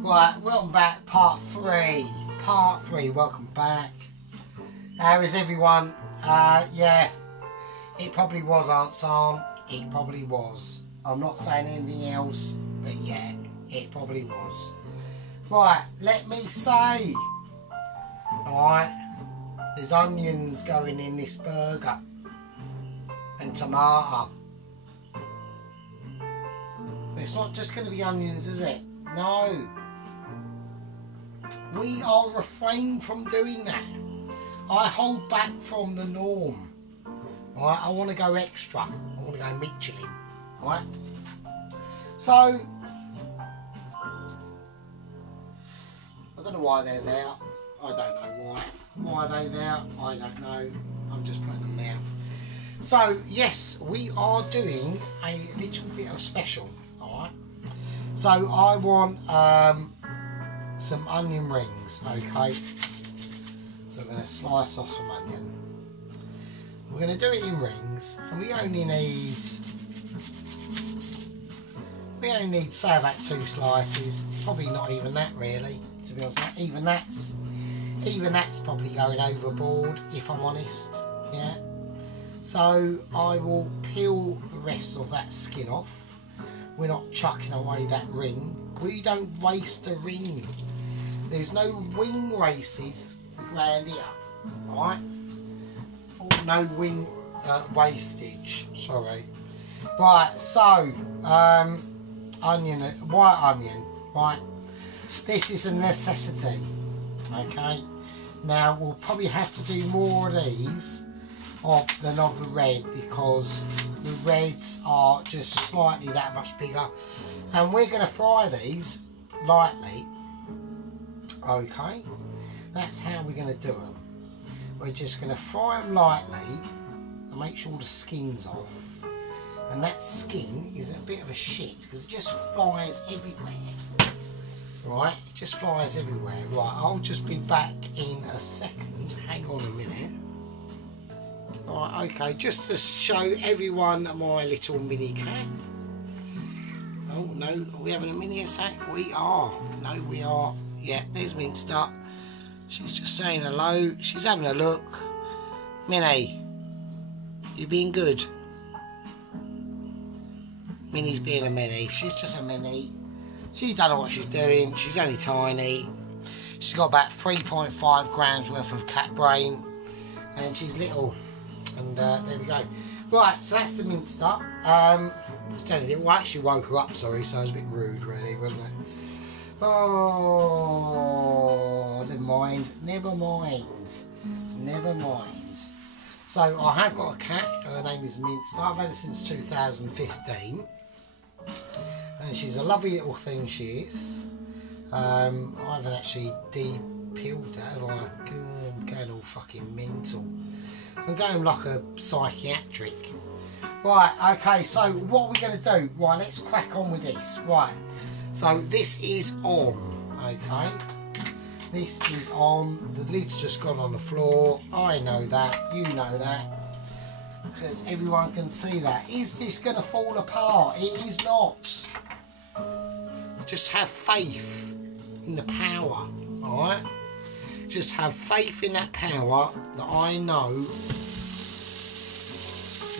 Right, welcome back, part 3. Part 3, welcome back. How is everyone? Yeah, it probably was Aunt Sam. It probably was. I'm not saying anything else, but yeah, it probably was. Right, let me say. Alright, there's onions going in this burger. And tomato. But it's not just going to be onions, is it? No. We are refrained from doing that. I hold back from the norm. Right? I want to go extra. I want to go Michelin. Right? So, I don't know why they're there. I don't know why. Why are they there? I don't know. I'm just putting them there. So, yes, we are doing a little bit of special. Alright? So, I want some onion rings, okay? So, I'm going to slice off some onion. We're going to do it in rings, and we only need, say, about 2 slices. Probably not even that, really, to be honest. Even that's probably going overboard, if I'm honest, yeah? So I will peel the rest of that skin off. We're not chucking away that ring. We don't waste a ring. There's no wing races around here, alright? No wing wastage, sorry. Right, so, onion, white onion, right? This is a necessity, okay? Now, we'll probably have to do more of these than of the red, because the reds are just slightly that much bigger, and we're going to fry these lightly. Okay, that's how we're going to do them. We're just going to fry them lightly and make sure the skin's off, and that skin is a bit of a shit because it just flies everywhere. Right, it just flies everywhere. Right, I'll just be back in a second. Hang on a minute. Right, okay, just to show everyone my little mini cat. Oh no, are we having a mini attack? We are. No, we are. Yeah, there's Minster. She's just saying hello. She's having a look. Minnie, you being good? Minnie's being a Minnie. She's just a Minnie. She don't know what she's doing. She's only tiny. She's got about 3.5 grams worth of cat brain, and she's little. And there we go. Right, so that's the Minster. Well, actually woke her up, sorry, so it was a bit rude, really, wasn't it? Oh, never mind, never mind, never mind. So I have got a cat. Her name is Minster. I've had her since 2015, and she's a lovely little thing. She is. I haven't actually de-peeled her, have I? I'm going all fucking mental. I'm going like a psychiatric. Right, okay, so what are we going to do? Right, let's crack on with this. Right, so this is on, okay? This is on. The lid's just gone on the floor. I know that, you know that, because everyone can see that. Is this going to fall apart? It is not. Just have faith in the power, alright? Just have faith in that power that I know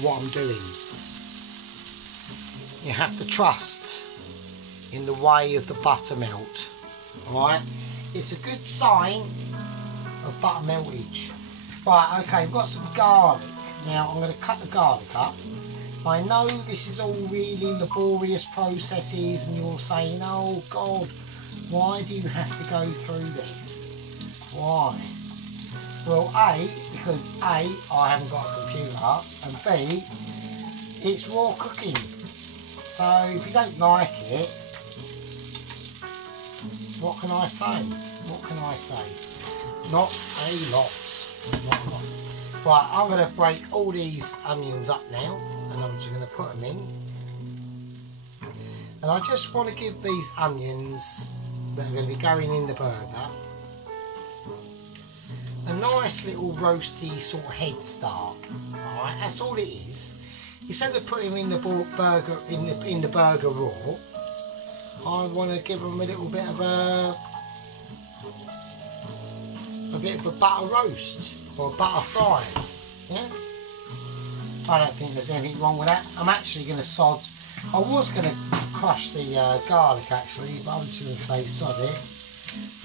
what I'm doing. You have to trust in the way of the buttermelt. Alright? It's a good sign of butter meltage. Right, okay, we've got some garlic. Now I'm going to cut the garlic up. I know this is all really laborious processes, and you're saying, oh God, why do you have to go through this? Why? Well, A, because A, I haven't got a computer, and B, it's raw cooking. So if you don't like it, what can I say? What can I say? Not a lot. Not a lot. Right, I'm going to break all these onions up now, and I'm just going to put them in. And I just want to give these onions that are going to be going in the burger a nice little roasty sort of head start. Alright, that's all it is. Instead of putting them in the burger raw, I want to give them a little bit of a butter roast or butter fry. Yeah, I don't think there's anything wrong with that. I'm actually going to sod. I was going to crush the garlic actually, but I'm just going to say sod it,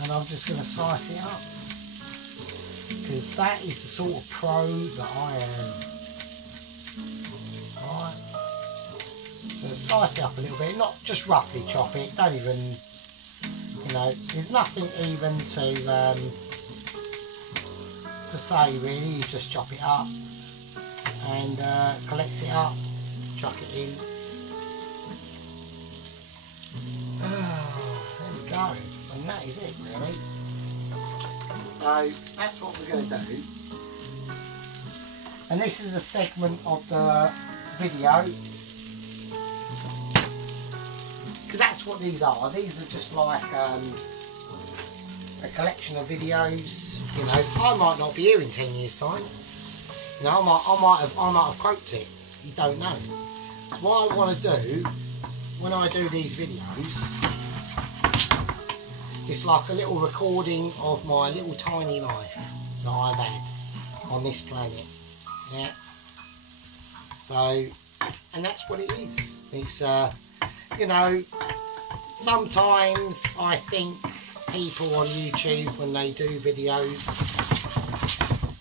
and I'm just going to slice it up because that is the sort of pro that I am. Alright, so slice it up a little bit, not just roughly chop it. Don't even, you know, there's nothing even to say really. You just chop it up and collect it up, chuck it in. There we go, and that is it really. So that's what we're going to do, and this is a segment of the video because that's what these are. These are just like a collection of videos. You know, I might not be here in 10 years' time. You know, I might have croaked it. You don't know. So what I want to do when I do these videos, it's like a little recording of my little tiny life that I've had on this planet. Yeah. So, and that's what it is. It's you know, sometimes I think people on YouTube, when they do videos,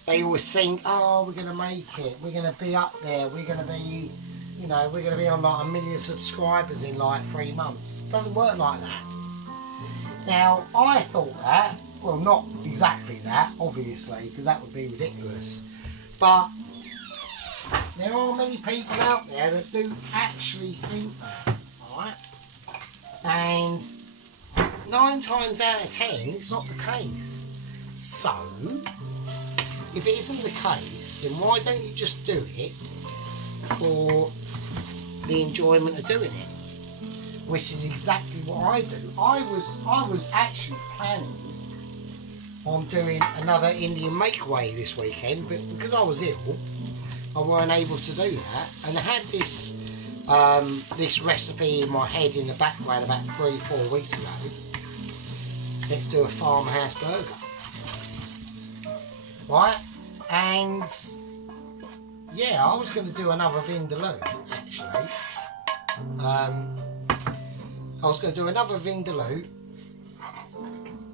they always think, oh, we're going to make it, we're going to be up there, we're going to be, you know, we're going to be on like 1 million subscribers in like 3 months. It doesn't work like that. Now, I thought that, well, not exactly that, obviously, because that would be ridiculous, but there are many people out there that do actually think that, alright? And 9 times out of 10, it's not the case. So, if it isn't the case, then why don't you just do it for the enjoyment of doing it? Which is exactly what I do. I was actually planning on doing another Indian makeaway this weekend, but because I was ill, I weren't able to do that. And I had this this recipe in my head in the background about 3-4 weeks ago. Let's do a farmhouse burger, right? And yeah, I was going to do another vindaloo actually. I was going to do another vindaloo.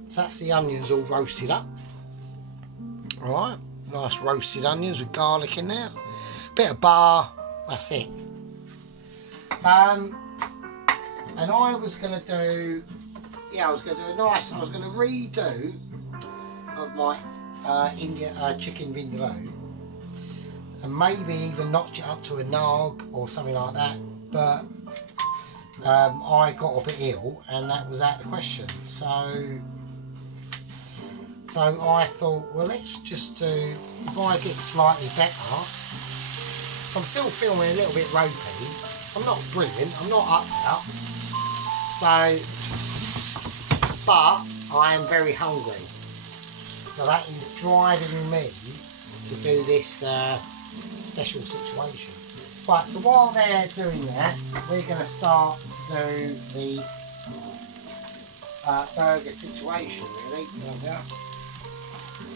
So that's the onions all roasted up. Alright, nice roasted onions with garlic in there. Bit of butter, that's it. And I was going to do, yeah, I was going to do a nice, I was going to redo of my India chicken vindaloo. And maybe even notch it up to a nag or something like that. But I got a bit ill and that was out of the question. So I thought, well, let's just do, if I get slightly better, I'm still feeling a little bit ropey. I'm not brilliant, I'm not up out. So, but I am very hungry. So that is driving me to do this special situation. Right, so while they're doing that, we're going to start to do the burger situation, really, turns out.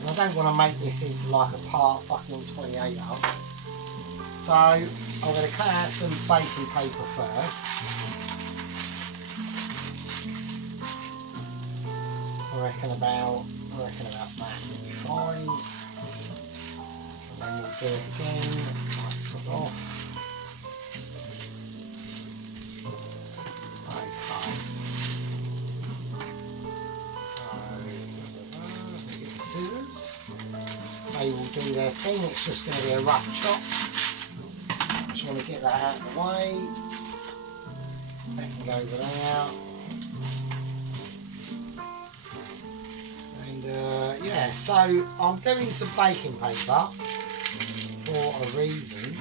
And I don't want to make this into like a part fucking 28er. So I'm going to cut out some baking paper first. I reckon about that will be fine. And then we'll do it again, slice it off. Scissors, they will do their thing. It's just going to be a rough chop. Just want to get that out of the way. That can go over there. And yeah, so I'm doing some baking paper for a reason.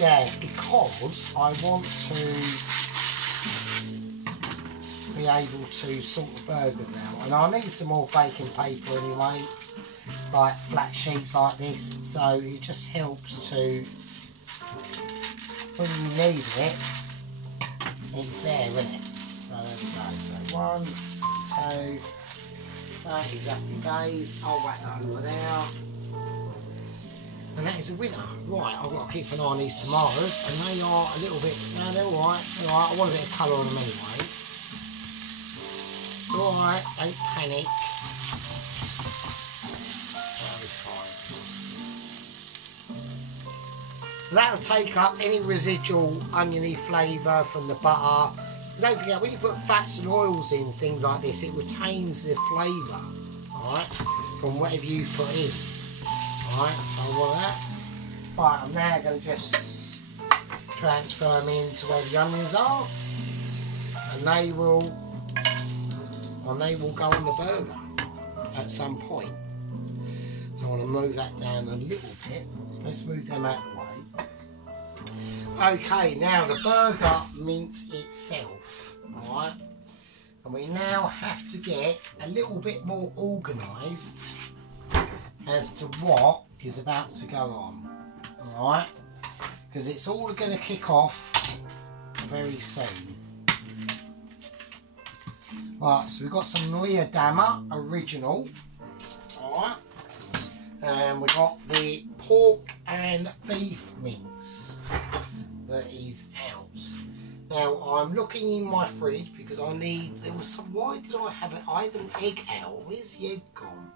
Yeah, because I want to be be able to sort the burgers out. And I need some more baking paper anyway, like flat sheets like this, so it just helps to, when you need it, it's there, isn't it? So there we go. So 1, 2, that is happy days. I'll whack that over now. And that is a winner. Right, I've got to keep an eye on these tomatoes, and they are a little bit, no, they're alright. Alright, I want a bit of colour on them anyway. It's alright, don't panic. So that'll take up any residual oniony flavour from the butter. Don't forget, when you put fats and oils in things like this, it retains the flavour, alright, from whatever you put in. Alright, so I want that. Right, I'm now going to just transfer them into where the onions are, and they will go on the burger at some point. So I want to move that down a little bit. Let's move them out of the way. Okay, now the burger mince itself, alright, and we now have to get a little bit more organised as to what is about to go on, alright, because it's all going to kick off very soon. Right, so we've got some Maria Dama original, alright, and we've got the pork and beef mince that is out. Now I'm looking in my fridge because I need, there was some, why did I have it? I had an egg out. Where's the egg gone?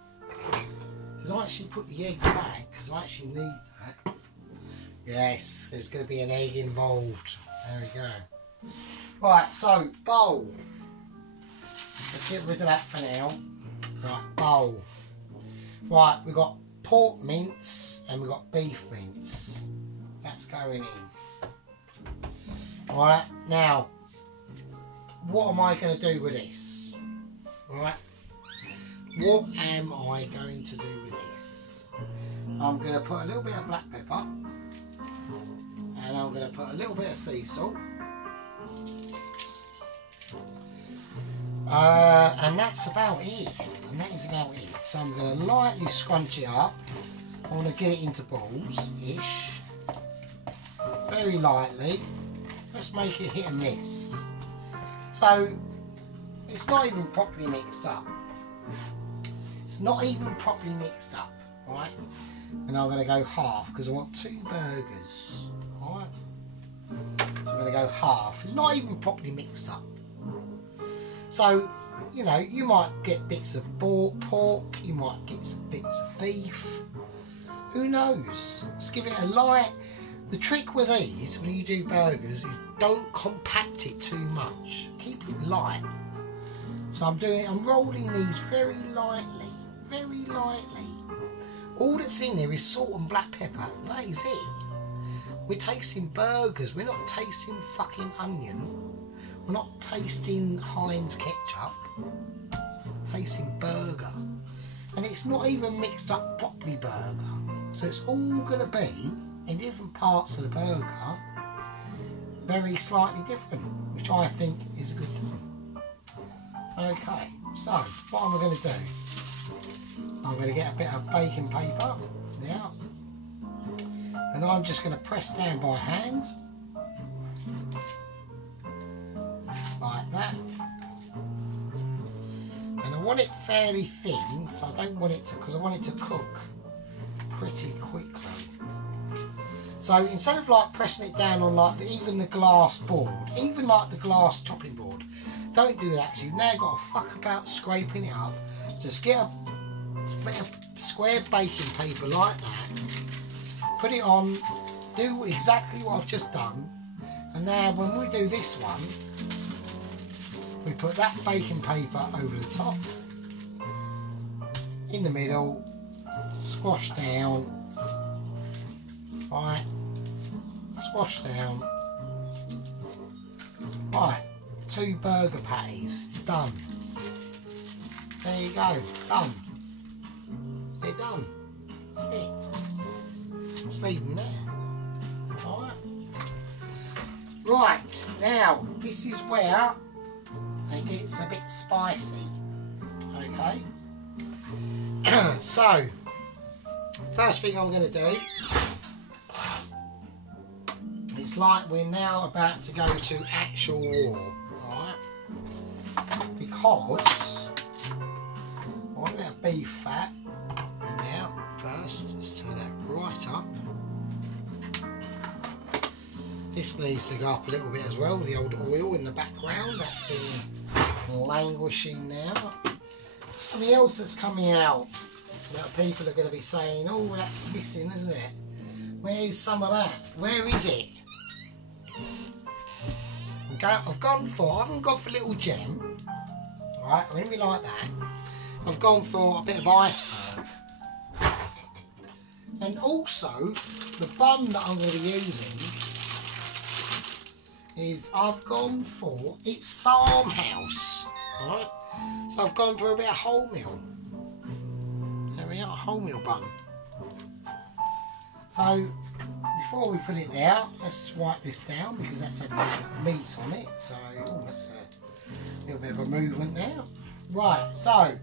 Did I actually put the egg back? Because I actually need that. Yes, there's going to be an egg involved. There we go. Right, so bowl. Let's get rid of that for now. Right, bowl. Right, we've got pork mince and we've got beef mince. That's going in. Alright, now, what am I going to do with this? Alright, what am I going to do with this? I'm going to put a little bit of black pepper, and I'm going to put a little bit of sea salt, and that's about it. And that is about it. So I'm going to lightly scrunch it up. I want to get it into balls-ish, very lightly. Let's make it hit and miss. So it's not even properly mixed up. It's not even properly mixed up, right? And I'm going to go half because I want 2 burgers, right? So I'm going to go half. It's not even properly mixed up. So, you know, you might get bits of pork, you might get some bits of beef. Who knows? Let's give it a light. The trick with these, when you do burgers, is don't compact it too much. Keep it light. So I'm rolling these very lightly, very lightly. All that's in there is salt and black pepper. That is it. We're tasting burgers. We're not tasting fucking onion. We're not tasting Heinz ketchup. We're tasting burger. And it's not even mixed up properly burger. So it's all going to be, in different parts of the burger, very slightly different, which I think is a good thing. Okay, so what am I going to do? I'm going to get a bit of baking paper now, and I'm just going to press down by hand, like that. And I want it fairly thin, so I don't want it to, because I want it to cook pretty quickly. So instead of like pressing it down on like even the glass board, even like the glass chopping board, don't do that, because you've now got to fuck about scraping it up. Just get a bit of square baking paper like that, put it on, do exactly what I've just done, and now when we do this one, we put that baking paper over the top, in the middle, squash down, right, squash down, right, 2 burger patties, done. There you go, done. They're done. That's it. Just leave them there. Alright. Right, now this is where it gets a bit spicy. Okay. So, first thing I'm going to do, it's like we're now about to go to actual war, alright? Because I want a bit of beef fat in there first. Let's turn that right up. This needs to go up a little bit as well, the old oil in the background, that's been languishing now. Something else that's coming out that people are going to be saying, oh, that's missing, isn't it? Where's some of that? Where is it? I've gone for, I haven't gone for little gem, alright, or anything like that. I've gone for a bit of iceberg. And also, the bun that I'm going to be using is I've gone for, it's Farmhouse, alright? So I've gone for a bit of wholemeal. There we are, a wholemeal bun. So before we put it there, let's wipe this down because that's had meat on it. So oh, that's a little bit of a movement there. Right, so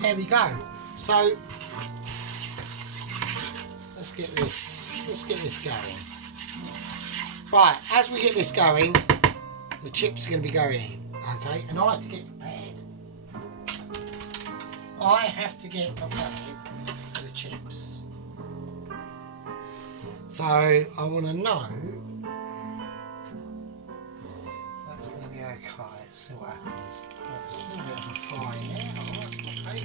there we go. So let's get this going. Right, as we get this going, the chips are going to be going in. Okay, and I have to get prepared. I have to get prepared for the chips. So I want to know that's going to be okay. Let's see what happens. That's a little bit of a fry there. Okay.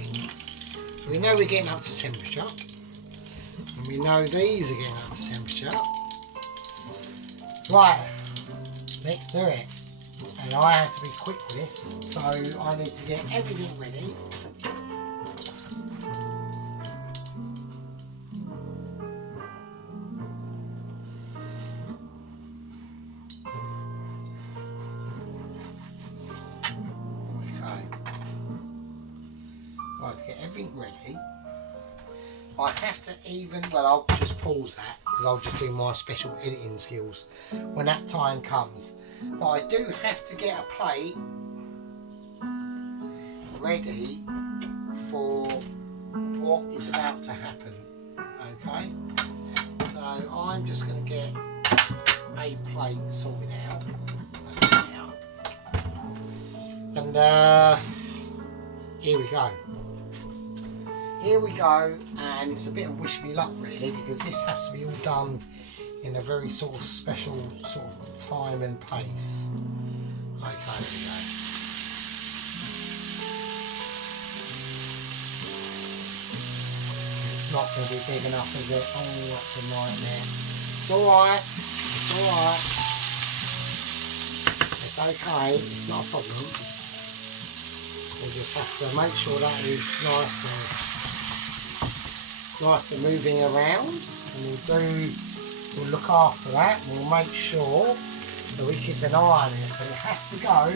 So we know we're getting up to temperature, and we know these are getting up to temperature. Right, let's do it. And I have to be quick with this, so I need to get everything ready. Okay. So I have to get everything ready. I have to even, well, I'll just pause that because I'll just do my special editing skills when that time comes. But I do have to get a plate ready for what is about to happen. Okay, so I'm just going to get a plate sorted out. And here we go. Here we go, and it's a bit of wish me luck really because this has to be all done in a very sort of special sort of time and pace. Okay, there we go. It's not going to be big enough, is it? Oh, that's a nightmare. It's alright, it's alright. It's okay, it's not a problem. We'll just have to make sure that is nice and moving around, and we'll look after that. We'll make sure that we keep an eye on it, but it has to go.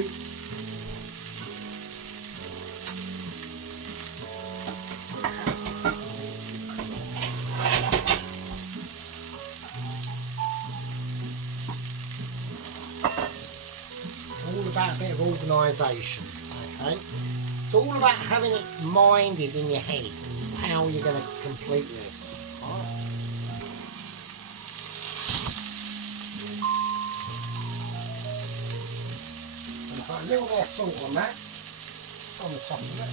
It's all about a bit of organisation, okay? It's all about having it minded in your head how you're going to complete this. All right. Put a little bit of salt on that, on the top of it.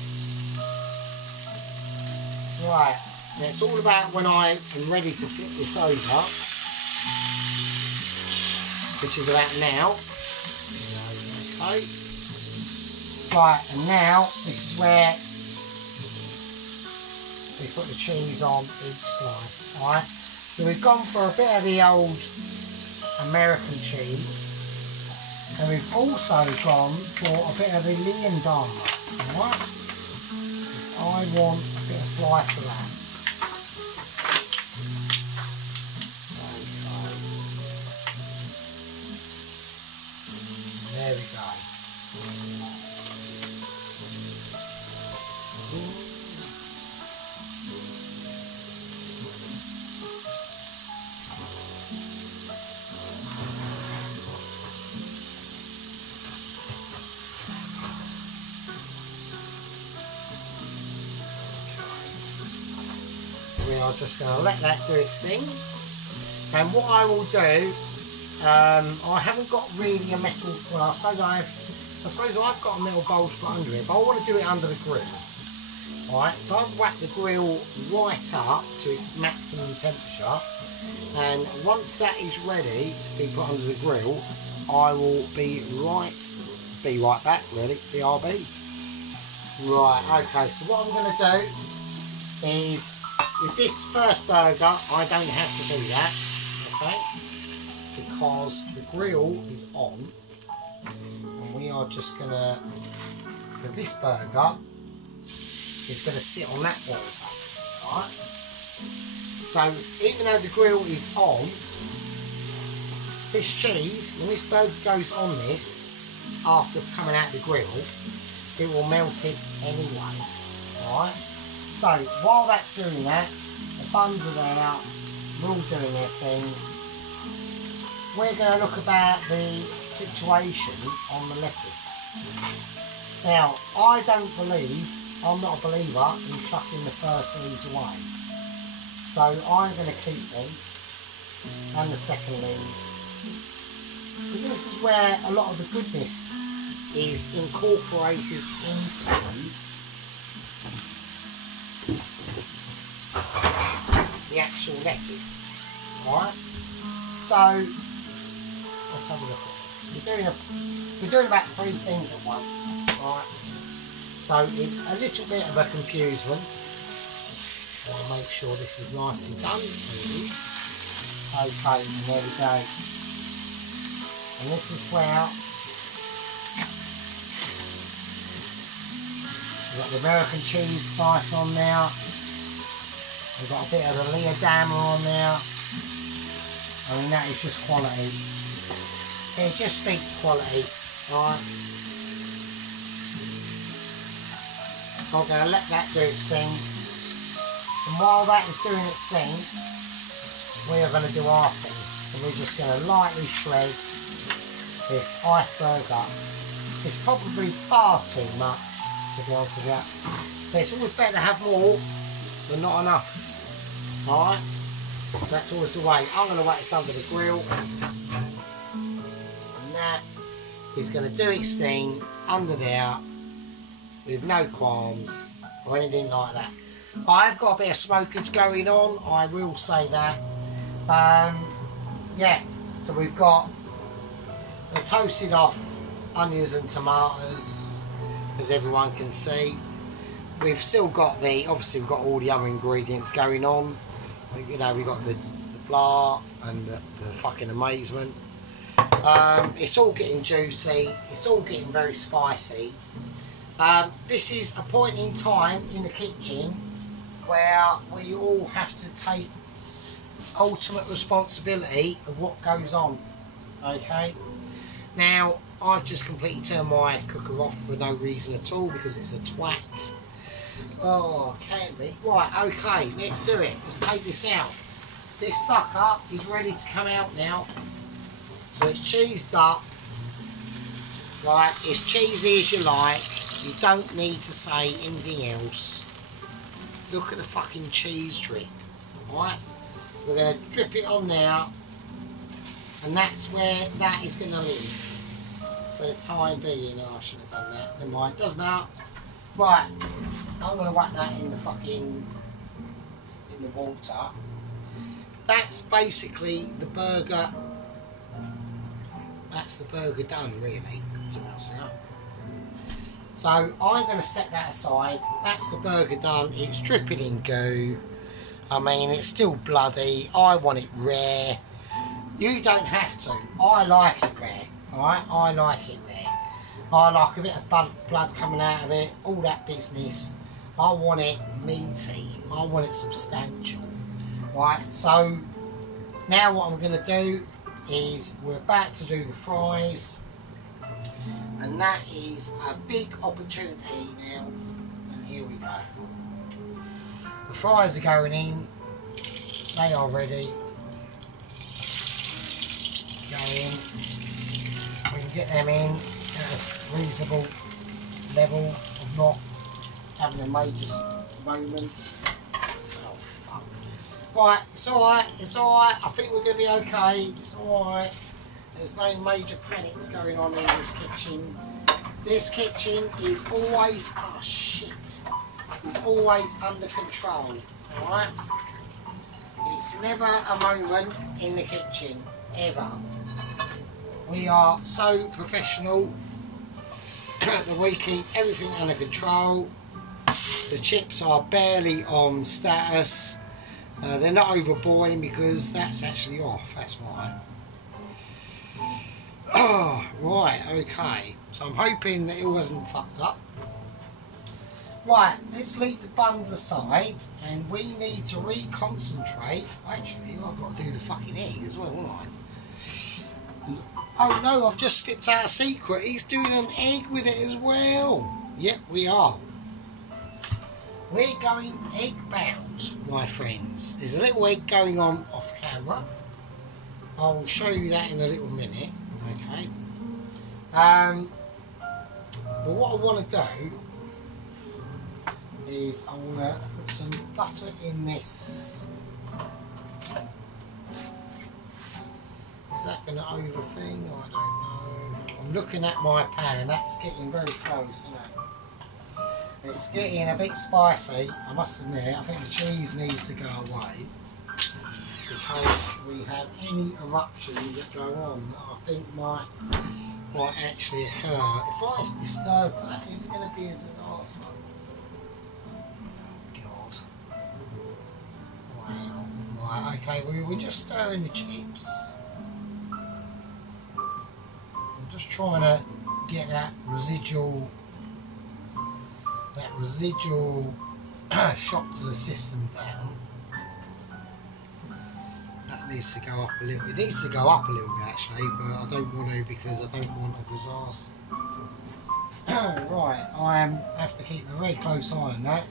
Right, now it's all about when I am ready to flip this over, which is about now. Okay. Right, and now this is where we put the cheese on each slice. Alright, so we've gone for a bit of the old American cheese. And we've also gone for a bit of the Leondama, alright? I want a bit of slice of that. Okay. There we go. I'm just going to let that do its thing. And what I will do, I haven't got really a metal, well I suppose I've got a metal bowl to put under it, but I want to do it under the grill. Alright, so I've whacked the grill right up to its maximum temperature, and once that is ready to be put under the grill, I will be right back really, BRB. Right, okay, so what I'm going to do is, with this first burger, I don't have to do that, okay, because the grill is on, and we are just going to, because this burger is going to sit on that burger, right? So even though the grill is on, this cheese, when this burger goes on this, after coming out the grill, it will melt it anyway, right? So while that's doing that, the buns are there, they're all doing their thing. We're going to look about the situation on the lettuce. Now, I'm not a believer in chucking the first leaves away. So I'm going to keep them, and the second leaves. Because this is where a lot of the goodness is incorporated into the actual lettuce, right? So let's have a look at this. We're doing about 3 things at once, right? So it's a little bit of a confusement. I'll make sure this is nicely done. It is. Okay, and there we go. And this is where we've got the American cheese slice on there. We've got a bit of the Leodama on there. I mean, that is just quality. It just speaks quality, right? I'm going to let that do its thing. And while that is doing its thing, we are going to do our thing. And we're just going to lightly shred this iceberger. It's probably far too much, to be honest with you. But it's always better to have more than not enough. Alright? That's always the way. I'm going to whack this under the grill. And that is going to do its thing under there with no qualms or anything like that. I've got a bit of smokage going on, I will say that. Yeah, so we've got the toasted off onions and tomatoes, as everyone can see. We've still got obviously we've got all the other ingredients going on. You know, we've got the blah and the fucking amazement. It's all getting juicy, it's all getting very spicy. This is a point in time in the kitchen where we all have to take ultimate responsibility of what goes on. Okay, now I've just completely turned my cooker off for no reason at all because it's a twat. Oh, can be. Right, okay, let's do it. Let's take this out. This sucker is ready to come out now. So it's cheesed up. Right, it's cheesy as you like. You don't need to say anything else. Look at the fucking cheese drip. Right, we're going to drip it on there, and that's where that is going to live for the time being. Oh, I should have done that. Never mind, doesn't matter. Right, I'm going to whack that in the water. That's basically the burger. That's the burger done, really. So I'm going to set that aside. That's the burger done. It's dripping in goo. I mean, it's still bloody. I want it rare. You don't have to. I like it rare. Alright? I like it rare. I like a bit of blood coming out of it. All that business. I want it meaty. I want it substantial. Right? So now what I'm going to do is we're about to do the fries. And that is a big opportunity now. And here we go. The fries are going in. They are ready. Go in. We can get them in at a reasonable level of not having a major moment. Oh fuck. Right, it's alright, it's alright. I think we're going to be okay. It's alright. There's no major panics going on in this kitchen. This kitchen is always, oh shit, is always under control. Alright? It's never a moment in the kitchen, ever. We are so professional that we keep everything under control. The chips are barely on status. They're not overboiling because that's actually off, that's why. Oh, right, okay. So I'm hoping that it wasn't fucked up. Right, let's leave the buns aside and we need to reconcentrate. Actually, I've got to do the fucking egg as well, haven't I? Oh no, I've just slipped out a secret. He's doing an egg with it as well. Yep, we are. We're going egg bound, my friends. There's a little egg going on off camera. I will show you that in a little minute. Okay. But what I want to do is I want to put some butter in this. Is that going to overthing? I don't know. I'm looking at my pan. That's getting very close, isn't it? It's getting a bit spicy, I must admit. I think the cheese needs to go away because we have any eruptions that go on that I think might actually occur. If I disturb that, is it going to be a disaster? Oh God. Wow. Right, okay, we're just stirring the chips. I'm just trying to get that residual shock to the system down. That needs to go up a little. It needs to go up a little bit actually, but I don't want to because I don't want a disaster. Right, I have to keep a very close eye on that.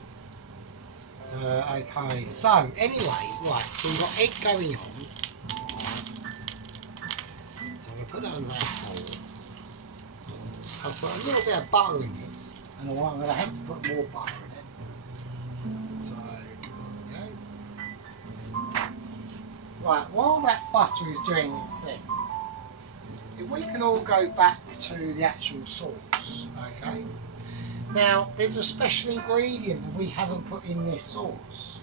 Okay, so anyway, right, so we've got egg going on. So we'll put that on that bowl. I'll put a little bit of butter in this. And I'm going to have to put more butter in it. So, there we go. Right, while that butter is doing its thing, if we can all go back to the actual sauce, okay? Now, there's a special ingredient that we haven't put in this sauce.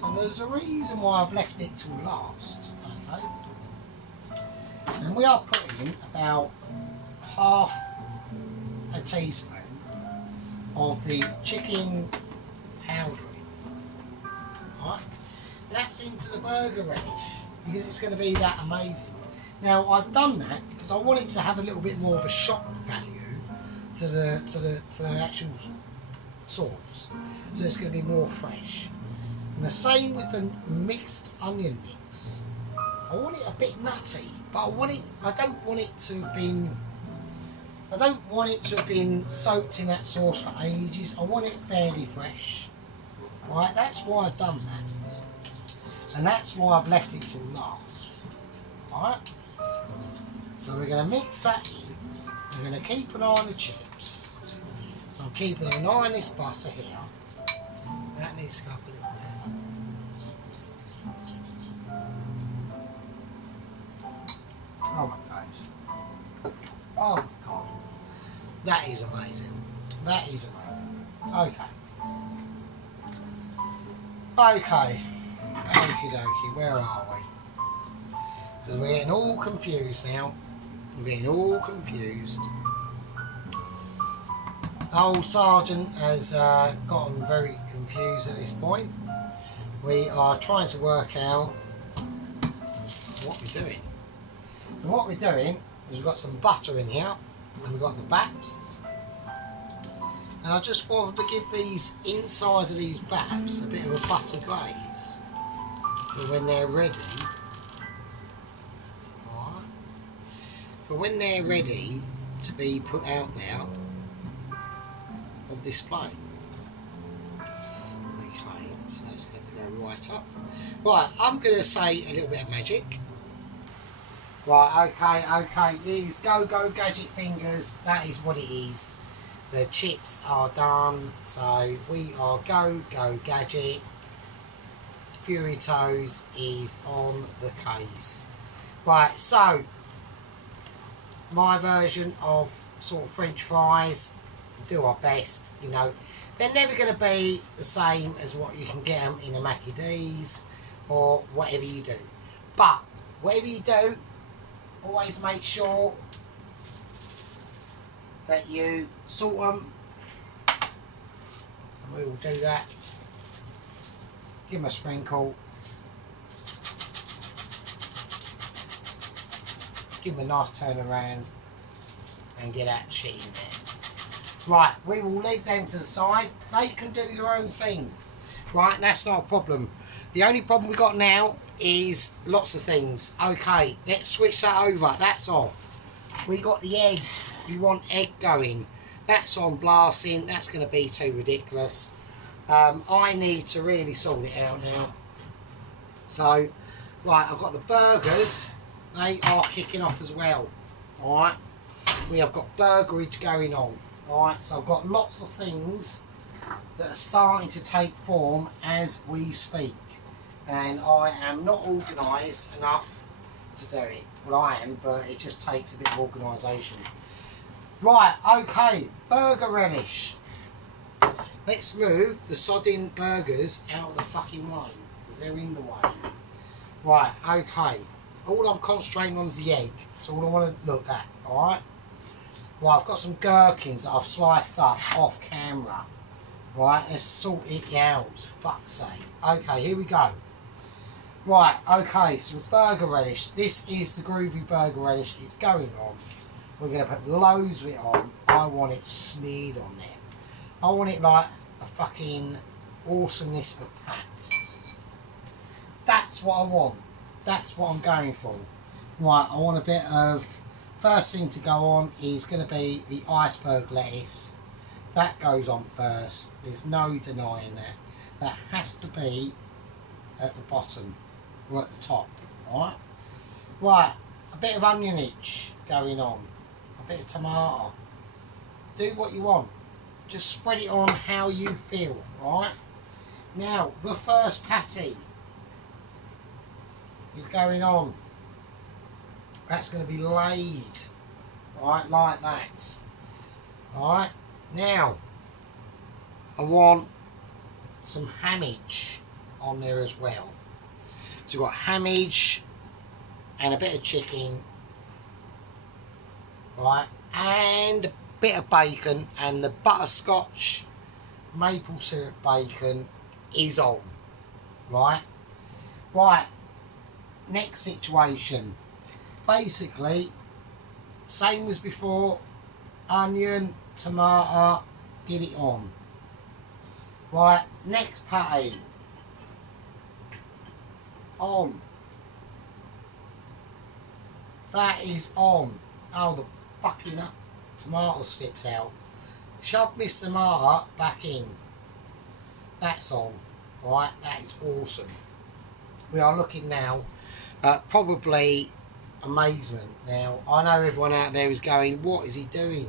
And there's a reason why I've left it till last, okay? And we are putting about half a teaspoon of the chicken powder, right? That's into the burger relish because it's going to be that amazing. Now I've done that because I want it to have a little bit more of a shock value to the actual sauce, so it's going to be more fresh. And the same with the mixed onion mix. I want it a bit nutty, but I don't want it to have been soaked in that sauce for ages. I want it fairly fresh. Right, that's why I've done that. And that's why I've left it till last. Right? So we're going to mix that in. We're going to keep an eye on the chips. I'm keeping an eye on this butter here. That needs to go up a little bit. Oh my gosh. Oh my god. That is amazing. That is amazing. Okay. Okay. Okie dokie, where are we? Because we're getting all confused now. We're getting all confused. Old Sergeant has gotten very confused at this point. We are trying to work out what we're doing. And what we're doing is we've got some butter in here. And we've got the baps, and I just wanted to give these inside of these baps a bit of a butter glaze for when they're ready. Right. For when they're ready to be put out there on display. Okay, so that's going to go right up. Right, I'm going to say a little bit of magic. Right, okay, these go gadget fingers, that is what it is. The chips are done, so we are go gadget. burritos is on the case. Right, so my version of sort of French fries, do our best, you know. They're never going to be the same as what you can get them in a Mackie D's or whatever you do. But whatever you do, always make sure that you salt them. And we will do that. Give them a sprinkle. Give them a nice turn around and get that shit in there. Right, we will leave them to the side. They can do their own thing. Right, that's not a problem. The only problem we've got now is lots of things. Okay, let's switch that over. That's off. We got the egg. We want egg going. That's on blasting. That's going to be too ridiculous. I need to really sort it out now. So, right, I've got the burgers. They are kicking off as well. Alright, we have got burgerage going on. Alright, so I've got lots of things that are starting to take form as we speak. And I am not organised enough to do it. Well, I am, but it just takes a bit of organisation. Right, okay, burger relish. Let's move the sodding burgers out of the fucking way, because they're in the way. Right, okay. All I'm concentrating on is the egg. That's all I want to look at, alright? Right, I've got some gherkins that I've sliced up off camera. Right, let's sort it out. Fuck's sake. Okay, here we go. Right, okay, so with burger relish, this is the groovy burger relish. It's going on. We're going to put loads of it on. I want it smeared on there. I want it like a fucking awesomeness of pat. That's what I want. That's what I'm going for. Right, I want a bit of... First thing to go on is going to be the iceberg lettuce. That goes on first. There's no denying that. That has to be at the bottom or at the top. Alright? Right, a bit of onionage going on. A bit of tomato. Do what you want. Just spread it on how you feel. Alright? Now, the first patty is going on. That's going to be laid, right, like that. Alright, now I want some hammage on there as well. So we've got hammage and a bit of chicken, right, and a bit of bacon, and the butterscotch maple syrup bacon is on, right. Right, next situation. Basically, same as before, onion, tomato, get it on. Right, next patty. On. That is on. Oh, the fucking tomato slips out. Shove this tomato back in. That's on. Right, that is awesome. We are looking now at probably amazement. Now, I know everyone out there is going, what is he doing?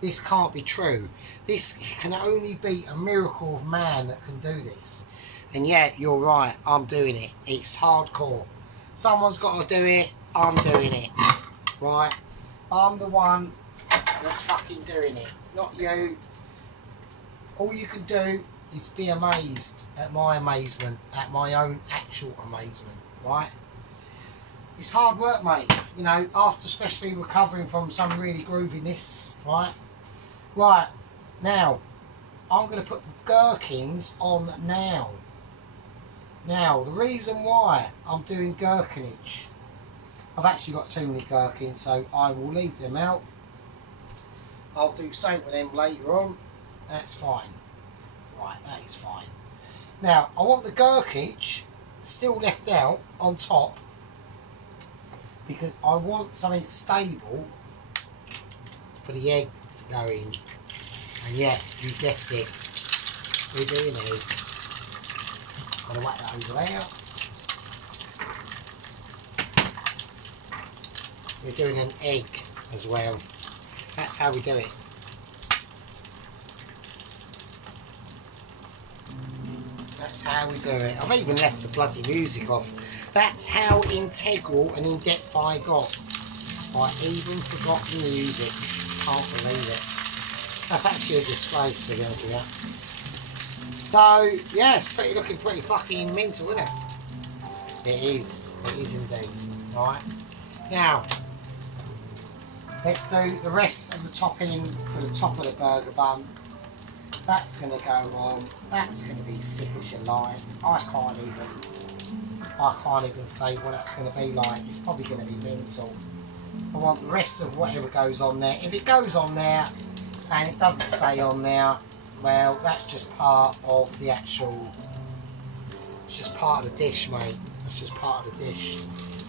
This can't be true. This can only be a miracle of man that can do this. And yeah, you're right, I'm doing it. It's hardcore. Someone's got to do it, I'm doing it. Right? I'm the one that's fucking doing it, not you. All you can do is be amazed at my amazement, at my own actual amazement, right? It's hard work, mate, you know, after especially recovering from some really grooviness, right? Right, now, I'm going to put the gherkins on now. Now, the reason why I'm doing gherkinage, I've actually got too many gherkins, so I will leave them out. I'll do something with them later on, that's fine. Right, that is fine. Now, I want the gherkage still left out on top, because I want something stable for the egg to go in. And yeah, you guessed it, we're doing egg. Gotta whack that over there. We're doing an egg as well. That's how we do it. That's how we do it. I've even left the bloody music off. That's how integral and in-depth I got. I even forgot the music. Can't believe it. That's actually a disgrace, to be honest with you. So, yeah, it's looking pretty fucking mental, isn't it? It is indeed. Alright. Now, let's do the rest of the topping for the top of the burger bun. That's going to go on. That's going to be sick as you like. I can't even say what that's going to be like. It's probably going to be mental. I want the rest of whatever goes on there. If it goes on there and it doesn't stay on there, well, that's just part of the actual. It's just part of the dish, mate. That's just part of the dish.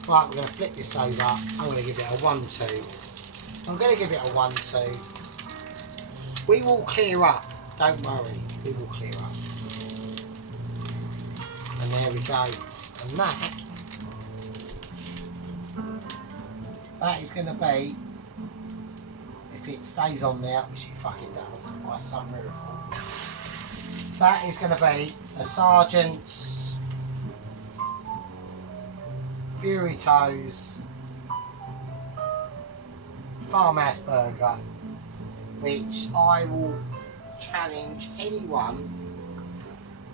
Right, we're going to flip this over. I'm going to give it a 1-2. I'm going to give it a 1-2. We will clear up. Don't worry, we will clear up. And there we go. And that is going to be, if it stays on there, which it fucking does, by some miracle, that is going to be a Sergeant's Fury Toes Farmhouse Burger, which I will challenge anyone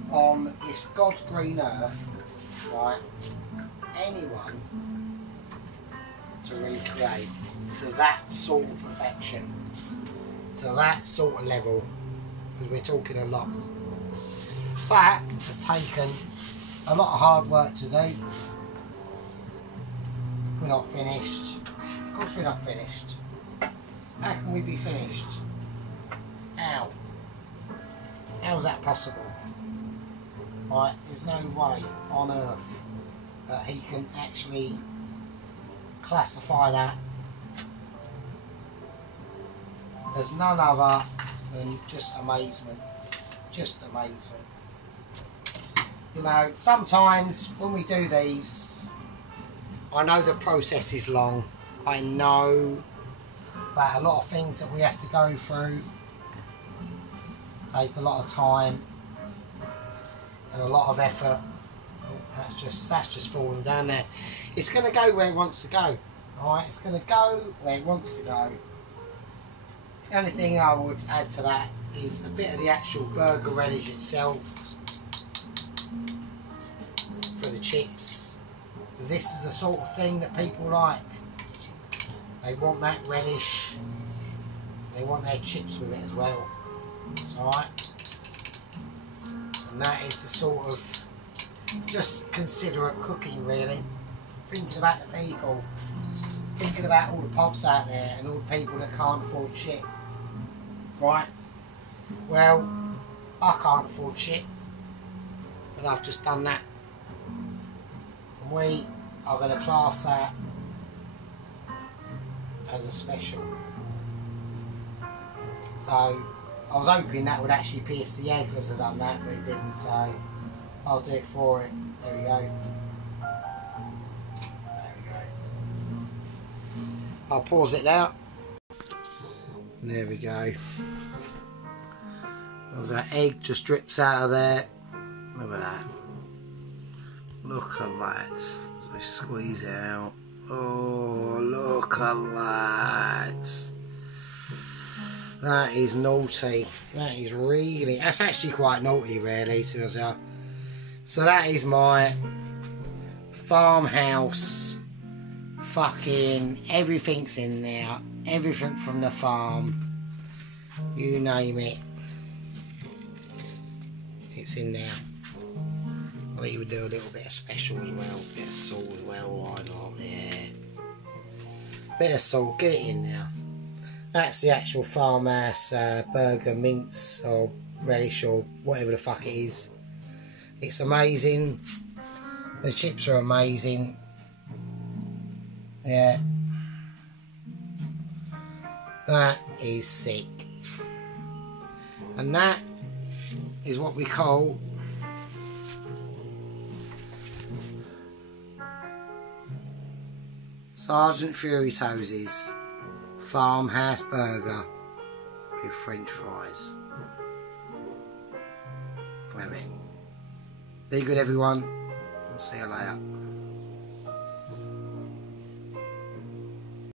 on this God's green earth, right, anyone, to recreate to that sort of perfection, to that sort of level, because we're talking a lot. But it's taken a lot of hard work to do. We're not finished. Of course we're not finished. How can we be finished? How? How is that possible? Right, there's no way on earth that he can actually classify that as none other than just amazement. Just amazement. You know, sometimes when we do these, I know the process is long. I know that a lot of things that we have to go through take a lot of time and a lot of effort. Oh, that's just falling down there. It's going to go where it wants to go. Alright, it's going to go where it wants to go. The only thing I would add to that is a bit of the actual burger relish itself for the chips, because this is the sort of thing that people like. They want that relish, they want their chips with it as well. Alright, and that is the sort of just considerate cooking, really, thinking about the people, thinking about all the povs out there and all the people that can't afford shit. Right, well, I can't afford shit, and I've just done that, and we are going to class that as a special. So I was hoping that would actually pierce the egg as I've done that, but it didn't, so I'll do it for it. There we go. There we go. I'll pause it now. There we go. As that egg just drips out of there. Look at that. Look at that. So I squeeze it out. Oh, look at that. That is naughty. That is really, that's actually quite naughty, really, to us. So that is my farmhouse. Fucking everything's in there. Everything from the farm. You name it. It's in there. I'll even do a little bit of special as well. Bit of salt as well. Why not? Yeah. Bit of salt. Get it in there. That's the actual farmhouse burger mince or relish or whatever the fuck it is. It's amazing. The chips are amazing. Yeah. That is sick. And that is what we call Sergeant Fury's Hoses Farmhouse Burger with French fries. Love it. Be good, everyone. I'll see you later.